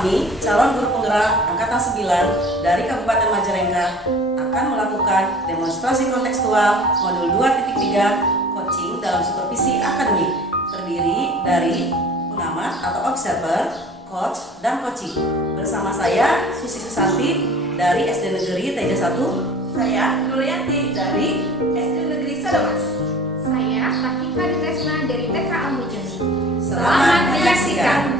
kami, calon guru penggerak Angkatan 9 dari Kabupaten Majalengka akan melakukan demonstrasi kontekstual modul 2.3 coaching dalam supervisi akademik, terdiri dari pengamat atau observer, coach, dan coaching. Bersama saya Susi Susanti dari SD Negeri Teja 1. Saya Nuryanti dari SD Negeri Sademas. Saya Tatika Ditresna dari TK Amujeni. Selamat menyaksikan.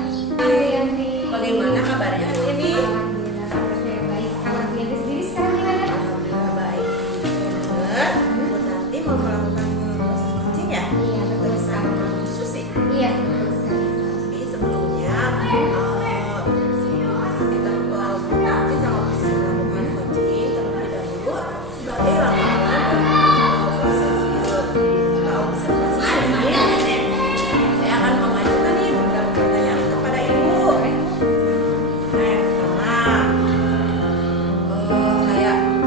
Bagaimana kabarnya hari ini? Alhamdulillah kabar saya baik. Kabar Nuryanti sendiri sekarang gimana? Alhamdulillah baik. Benar. Nanti mau melakukan proses coaching ya? Iya betul sekali. Sama Susi. Iya betul sekali. Tapi sebelumnya kita nanti sama Susi melakukan coaching terlebih dahulu sebagai ramalan proses observasi ini. Saya akan mengajukan nih beberapa pertanyaan kepada Ibu.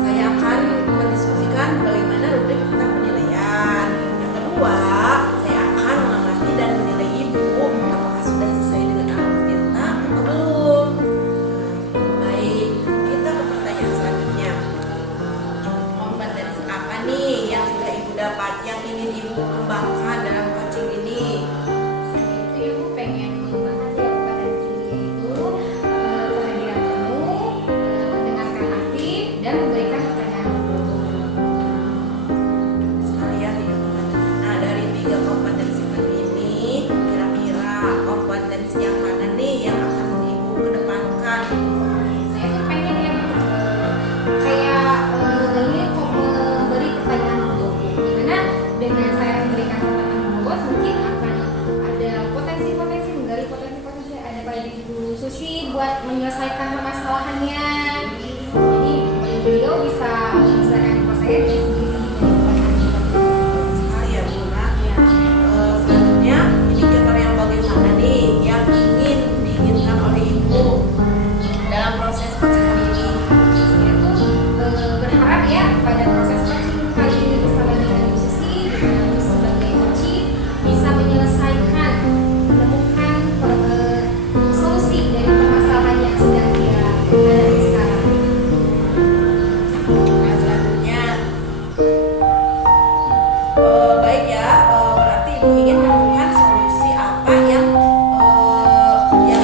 Saya akan mendiskusikan bagaimana rubrik tentang penilaian. Yang kedua, saya akan mengamati dan menilai Ibu apakah sudah sesuai dengan alat kita atau belum. Baik, kita ke pertanyaan selanjutnya. Kompetensi apa nih yang sudah Ibu dapat, yang ingin Ibu kembangkan dalam coaching ini? Saya itu ibu pengen mengembangkan kompetensi yaitu kehadiran penuh, mendengarkan aktif, dan memberikan pertanyaan Sekalian tiga kompetensi. Nah, dari tiga kompetensi ini, kira-kira kompetensi yang mana nih yang akan Ibu kedepankan? Saya tuh pengen yang kayak ini kok memberi pertanyaan bobot, dimana dengan saya memberikan pertanyaan bobot mungkin akan ada potensi-potensi menggali potensi-potensi yang ada pada diri Bu Susi buat menyelesaikan permasalahannya. Jadi beliau bisa menyelesaikan saya dari sendiri dari pertanyaan. Sekali ya Bu. Nah, selanjutnya indikator yang bagaimana nih yang diinginkan oleh Ibu dalam proses coaching ini? Saya tuh berharap ya pada proses coaching kali ini bersama dengan Bu Susi, dengan Bu sebagai coaching bisa menyelesaikan, menemukan solusi dari permasalahan yang sedang dia hadapi sekarang. Nah, selanjutnya baik ya, berarti Ibu ingin menemukan solusi apa yang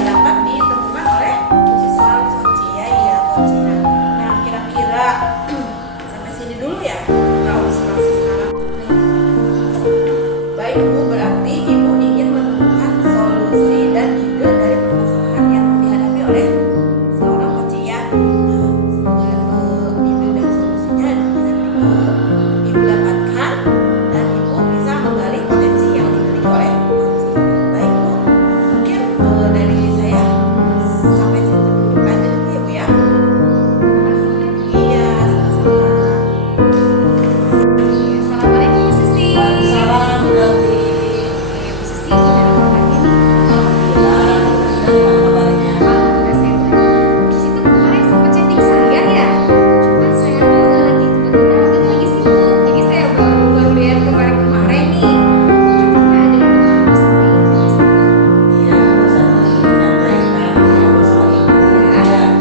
dapat ditemukan oleh seorang coaching ya, iya coaching. Nah, kira-kira sampai sini dulu ya kita observasi sekarang. Baik Bu, berarti Ibu ingin menemukan solusi dan ide dari permasalahan yang dihadapi oleh seorang coaching ya. Semoga ide dan solusinya bisa Ibu dapatkan dan Ibu bisa menggali potensi yang dimiliki oleh coaching. Baik Bu, mungkin dari saya sampai situ dulu aja dulu ya Bu ya. Iya, sama-sama. Assalamualaikum Bu Susi. Salam dari Bu Susi gimana kabarnya nih? Alhamdulillah. Gimana kabarnya? Alhamdulillah saya baik. Bu Susi tuh kemarin sempat chatting saya ya. Cuman saya tuh lagi kebetulan waktu itu lagi sibuk. Jadi saya baru lihat kemarin nih. Katanya ada yang mau sampaikan ke saya. Iya, aku saat ini menyampaikan bersama Ibu ya dalam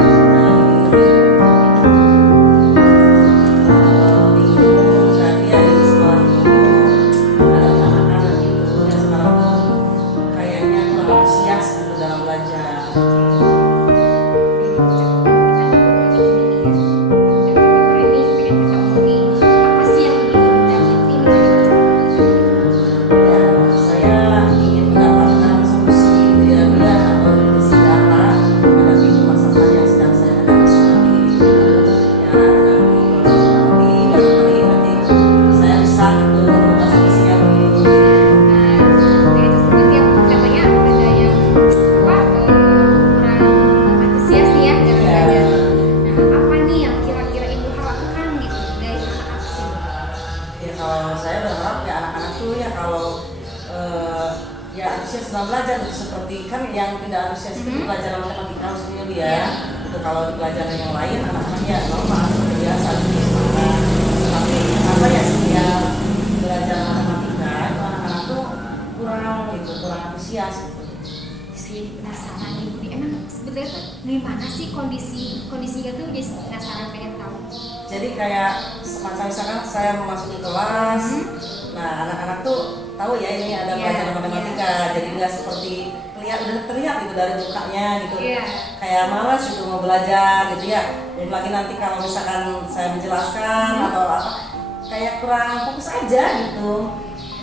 bingung saat dia di sekolah itu ada anak-anak gitu yang sekarang tuh kayaknya kurang antusias gitu dalam belajar. Ya, saya ingin mendapatkan solusi dia atau definisi apa menghadapi permasalahan yang sedang saya hadapi saat ini. Ya, dengan ngobrol nanti saya bisa gitu menemukan solusinya begitu. Ya kalau saya berharap ya anak-anak tuh ya kalau ya antusias dalam belajar gitu. Seperti kan yang tidak antusias itu di pelajaran matematika maksudnya dia itu kalau di pelajaran yang lain anak-anaknya normal seperti biasa gitu semangat. Tapi kenapa ya setiap belajar matematika itu anak-anak tuh kurang antusias gitu. Jadi penasaran ibu nih, emang sebenarnya tuh gimana sih kondisinya tuh, jadi penasaran pengen tahu. Jadi kayak semacam misalkan saya memasuki kelas, nah anak-anak tuh tahu ya ini ada Iya, pelajaran matematika, jadi nggak seperti udah terlihat gitu dari mukanya gitu, Iya. kayak malas gitu mau belajar gitu ya. Belum lagi nanti kalau misalkan saya menjelaskan atau apa, kayak kurang fokus aja gitu,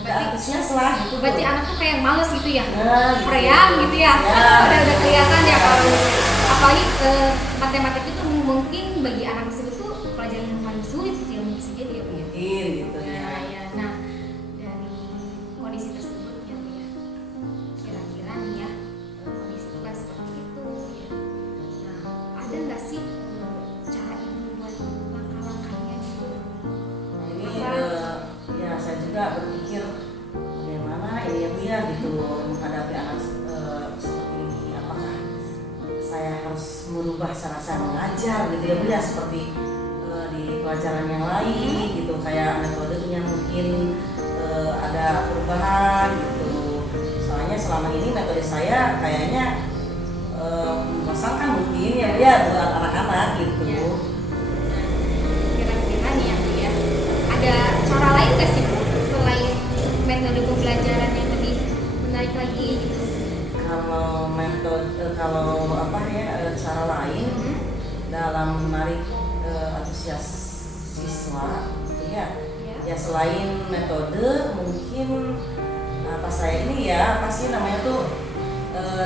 udah antusias lah gitu. Berarti anak tuh kayak males gitu ya, Nah, gitu. preang gitu ya, Ya. udah kelihatan ya kalau apalagi matematika itu mungkin bagi anak tersebut tuh pelajaran yang paling sulit gitu ya, bisa jadi ya Bu ya. Mungkin gitu ya. Ya. Nah, dari kondisi tersebut ya Bu ya, kira-kira nih ya, kondisi bukan seperti itu ya. Nah, ada nggak sih cara ibu buat langkah-langkahnya gitu? Nah, ini ya saya juga berpikir bagaimana ini ya Bu ya gitu menghadapi anak seperti ini, apakah saya harus merubah cara saya mengajar gitu ya Bu ya, seperti di pelajaran yang lain gitu, kayak metodenya mungkin ada perubahan gitu. Soalnya selama ini metode saya kayaknya membosankan mungkin ya Bu ya buat anak-anak gitu. Ya. Kira-kira nih ya Bu ya, ada cara lain nggak sih Bu selain metode pembelajaran yang lebih menarik lagi gitu? Kalau metode kalau apa ya cara lain dalam menarik antusias siswa gitu ya. Ya selain metode mungkin apa saya ini ya apa sih namanya tuh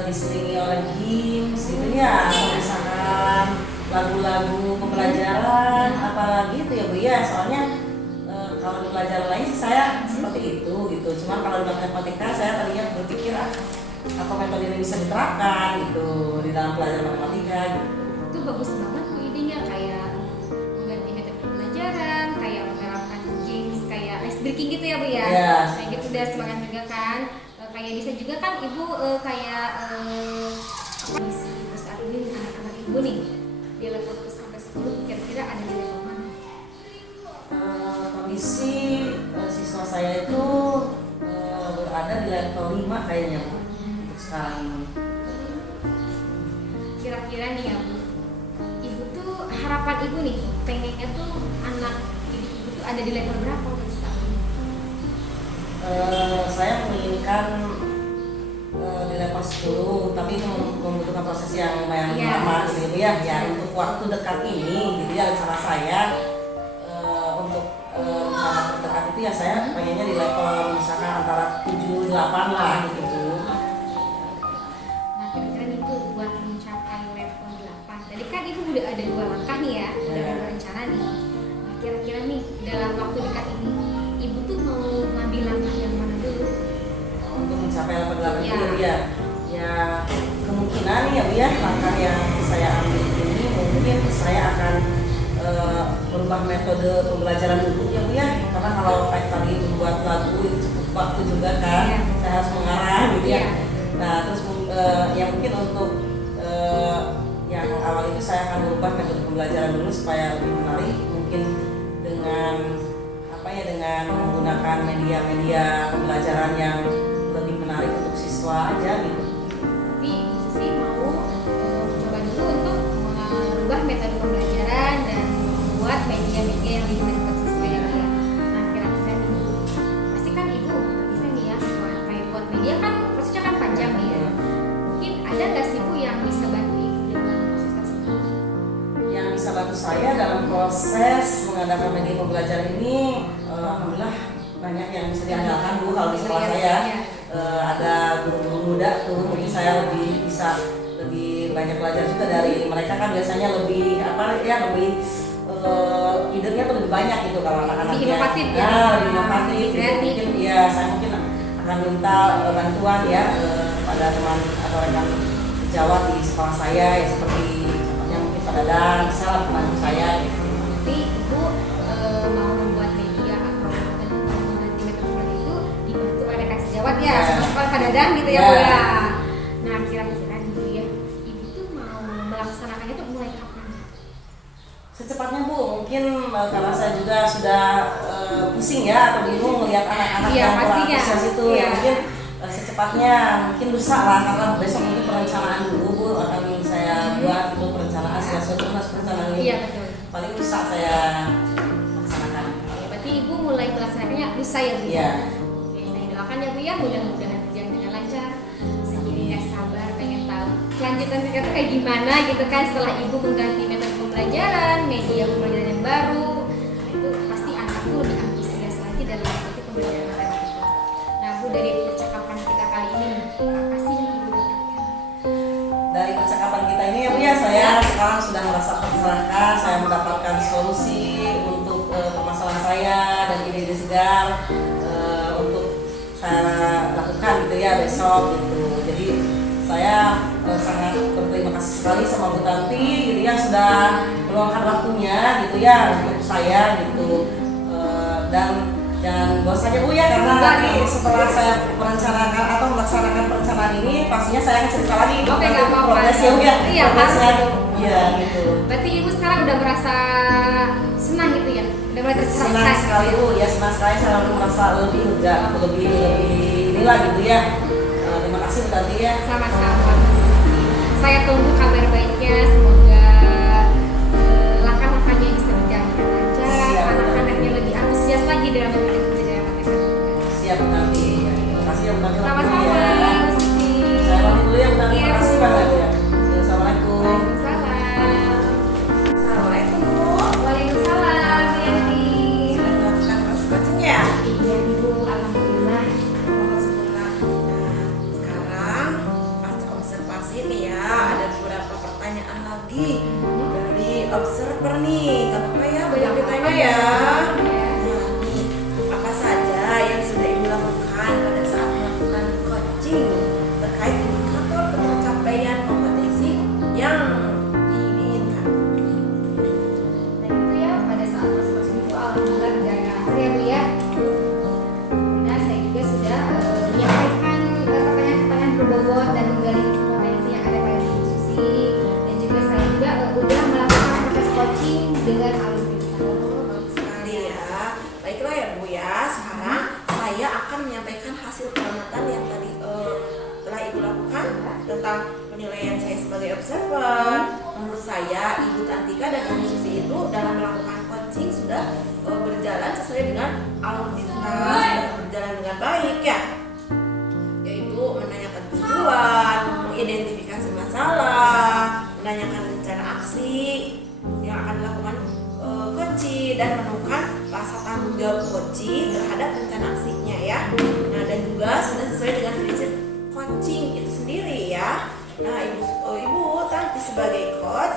diselingi oleh games gitu ya, atau misalkan lagu-lagu pembelajaran apalagi itu ya Bu ya. Soalnya kalau di pelajaran lain sih saya seperti itu gitu, cuman kalau di matematika saya tadinya berpikir apa metode ini bisa diterapkan gitu di dalam pelajaran matematika gitu. Itu bagus banget Bu idenya, kayak mengganti metode pembelajaran, kayak menerapkan games kayak ice breaking gitu ya Bu ya. Iya. Kayak gitu udah semangat juga kan. Kayak bisa juga kan Ibu kayak apa misi Ibu saat ini anak-anak Ibu nih di level 1 sampai 10 kira-kira ada di level mana? Kondisi siswa saya itu berada di level 5 kayaknya Bu untuk sekarang ini. Kira-kira nih ya Bu, Ibu tuh harapan Ibu nih pengennya tuh anak Ibu tuh ada di level berapa untuk saat ini? Saya menginginkan di level 10, tapi itu membutuhkan proses yang lumayan Iya. lama gitu ya. Ya untuk waktu dekat ini gitu ya, cara saya untuk cara terdekat itu ya saya pengennya di level misalkan antara 7-8 lah gitu Bu. Nah kira-kira nih Bu buat mencapai level 8, tadi kan Ibu udah ada 2 langkah nih ya, udah ada 2 rencana nih. Nah kira-kira nih dalam waktu dekat ini Ibu tuh mau ngambil langkah yang mana dulu? Untuk mencapai level 8 itu Ya. ya kemungkinan ya Bu ya, langkah yang saya ambil ini mungkin saya akan merubah metode pembelajaran dulu ya Bu ya, karena kalau kayak tadi membuat lagu itu cukup waktu juga kan. Iya. Saya harus mengarah gitu ya. Iya. Nah terus ya mungkin untuk yang awal itu saya akan merubah metode pembelajaran dulu supaya lebih menarik, mungkin dengan apa ya, dengan menggunakan media-media pembelajaran yang lebih menarik untuk siswa aja gitu. Tapi Bu Susi mau coba dulu untuk merubah metode pembelajaran dan membuat media-media yang lebih menarik untuk siswa ya Bu ya. Nah kira-kira nih Bu, pasti kan Ibu nggak bisa nih ya kayak buat media kan prosesnya kan panjang nih ya. Mungkin ada nggak sih Bu yang bisa bantu Ibu dengan proses tersebut? Yang bisa bantu saya dalam proses mengadakan media pembelajaran ini, alhamdulillah banyak yang bisa diandalkan Bu. Kalau di sekolah saya ada guru-guru muda tuh, mungkin saya lebih banyak belajar juga dari mereka, kan biasanya lebih apa ya, lebih idenya tuh lebih banyak gitu kalau anak-anak Lebih inovatif ya? lebih inovatif Lebih gitu. kreatif. Mungkin ya saya mungkin akan minta bantuan ya pada teman atau rekan sejawat di sekolah saya ya, seperti contohnya mungkin Pak Dadang bisa lah membantu saya gitu. Nanti Ibu mau membuat media atau mengganti metode pembelajaran itu dibantu oleh rekan sejawat ya, Ya. sama sekolah Kak Dadang gitu ya Ya. Bu ya. Nah kira-kira nih Bu ya, Ibu tuh mau melaksanakannya tuh mulai kapan? Secepatnya Bu, mungkin karena saya juga sudah pusing ya atau bingung melihat anak-anak Iya, yang pastinya. antusias itu Iya. ya, mungkin secepatnya mungkin lusa lah, karena besok mungkin perencanaan dulu Bu akan saya paling lusa saya melaksanakan. Berarti Ibu mulai melaksanakannya lusa ya Bu? Iya. Oke, saya doakan ya Bu ya, mudah-mudahan berjalan dengan lancar. Saya jadi nggak sabar pengen tahu kelanjutan cerita itu kayak gimana gitu kan setelah Ibu mengganti metode pembelajaran, media pembelajaran yang baru. Nah, itu pasti anakku lebih antusias lagi dalam mengikuti pembelajaran matematika. Nah Bu, dari percakapan kita kali ini apa sih yang Ibu dapatkan? Dari percakapan kita ini ya Bu ya, saya sekarang sudah merasa tercerahkan, saya mendapatkan solusi untuk permasalahan saya dan ide-ide segar untuk saya lakukan gitu ya besok gitu. Jadi saya sangat berterima kasih sekali sama Bu Tanti gitu ya, sudah meluangkan waktunya gitu ya untuk saya gitu. Dan jangan bosan saja Bu ya, karena nanti setelah saya merencanakan atau melaksanakan perencanaan ini pastinya saya akan cerita lagi. Oke, nggak apa-apa. Progres ya Bu ya. Iya, Progresnya. harus. Iya gitu. Berarti Ibu sekarang udah merasa senang gitu ya? Udah mulai Senang tercerahkan? sekali Bu, ya senang sekali, saya merasa lebih lega, lebih inilah gitu ya. Terima kasih Bu Tanti ya. Sama-sama. Saya tunggu kabar baiknya, semoga langkah-langkahnya bisa berjalan dengan lancar, Siap. anak-anaknya lebih antusias lagi dalam mengikuti pembelajaran matematika. Siap Bu Tanti. Terima kasih ya Bu Tanti. Sama-sama, Ya. Bu Siti. Saya pamit dulu ya Bu Tanti. Iya, Terima kasih Bu. banyak ya. Assalamualaikum. Waalaikumsalam. Assalamualaikum Bu. Waalaikumsalam, Bu Yanti. Sudah melakukan proses coaching ya? Iya Ibu, alhamdulillah. Alhamdulillah. Nah, sekarang pasca observasi nih ya, ada beberapa pertanyaan lagi dari observer nih. Gak apa-apa ya, banyak ditanya ya. Nah, nih, apa saja yang sudah Ibu lakukan pada saat melakukan coaching terkait indikator pencapaian kompetensi yang diinginkan? Dan itu ya pada saat proses itu alhamdulillah berjalan lancar ya Bu ya. Nah saya juga sudah menyampaikan pertanyaan-pertanyaan berbobot dan menggali potensi yang ada pada diri Susi, dan juga saya juga udah melakukan proses coaching dengan alur pintar. Bagus sekali ya. Baiklah ya Bu ya. Sekarang saya akan menyampaikan hasil pengamatan yang tadi telah Ibu lakukan tentang penilaian saya sebagai observer. Menurut saya Ibu Tantika dan Ibu Susi itu dalam melakukan coaching sudah berjalan sesuai dengan alur lintas, sudah berjalan dengan baik ya. Yaitu menanyakan tujuan, mengidentifikasi masalah, menanyakan rencana aksi yang akan dilakukan coach dan menemukan rasa tanggung jawab coach terhadap rencana aksinya ya. Nah, dan juga sudah sesuai dengan prinsip coaching itu sendiri ya. Nah, Ibu Tanti sebagai coach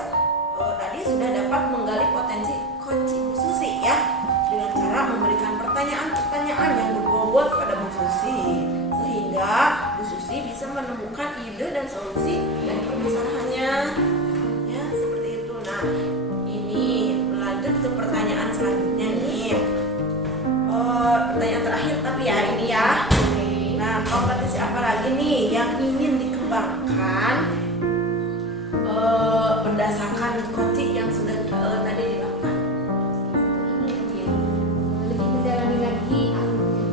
tadi sudah dapat menggali potensi coach Ibu Susi ya, dengan cara memberikan pertanyaan-pertanyaan yang berbobot pada Bu Susi, sehingga Bu Susi bisa menemukan ide dan solusi dari permasalahannya ya, seperti itu. Nah, ini lanjut ke pertanyaan selanjutnya nih. Pertanyaan terakhir tapi ya ini ya. Nah, kompetensi apa lagi nih yang ingin dikembangkan berdasarkan coaching yang sudah tadi dilakukan? Ini ya, lebih mendalami lagi alurnya.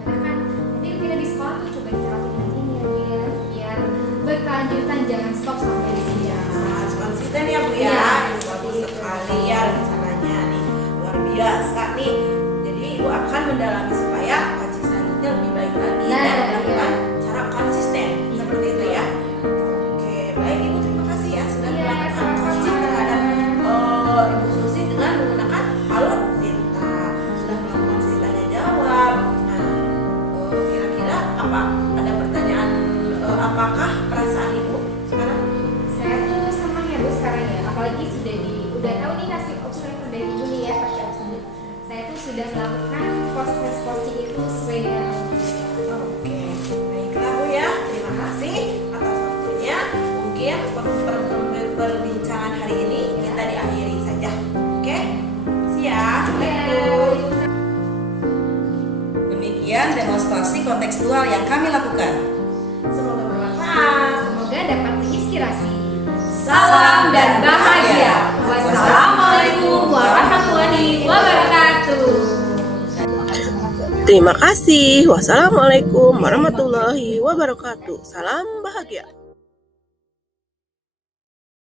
Karena kan nanti kita di sekolah tuh coba diterapin lagi nih ya, biar berkelanjutan, jangan stop sampai di sini ya. Nah, konsisten ya Bu ya. Iya. Bagus sekali ya rencananya nih, luar biasa nih. Jadi Ibu akan mendalami supaya coaching selanjutnya lebih baik lagi Nah, dan melakukan iya. cara konsisten seperti itu ya. Oke, baik Ibu, terima kasih ya sudah Iya, melakukan sama-sama. coaching terhadap Ibu Susi dengan menggunakan alur tinta. Sudah melakukan sesi tanya jawab. Nah, kira-kira apa? Ada pertanyaan apakah perasaan Ibu sekarang? Saya tuh senang ya Bu sekarang ya, apalagi udah tahu nih hasil observer dari Ibu nih ya, pasca observer. Saya tuh sudah melakukan proses coaching itu sesuai dengan alur. Oke, baiklah Bu ya. Terima kasih atas waktunya. Mungkin perbincangan hari ini kita diakhiri saja. Oke, siap. Demikian demonstrasi kontekstual yang kami lakukan. Semoga bermanfaat. Semoga dapat menginspirasi. Salam dan bahagia. Wassalamualaikum warahmatullahi wabarakatuh. Terima kasih. Wassalamualaikum warahmatullahi wabarakatuh. Salam bahagia.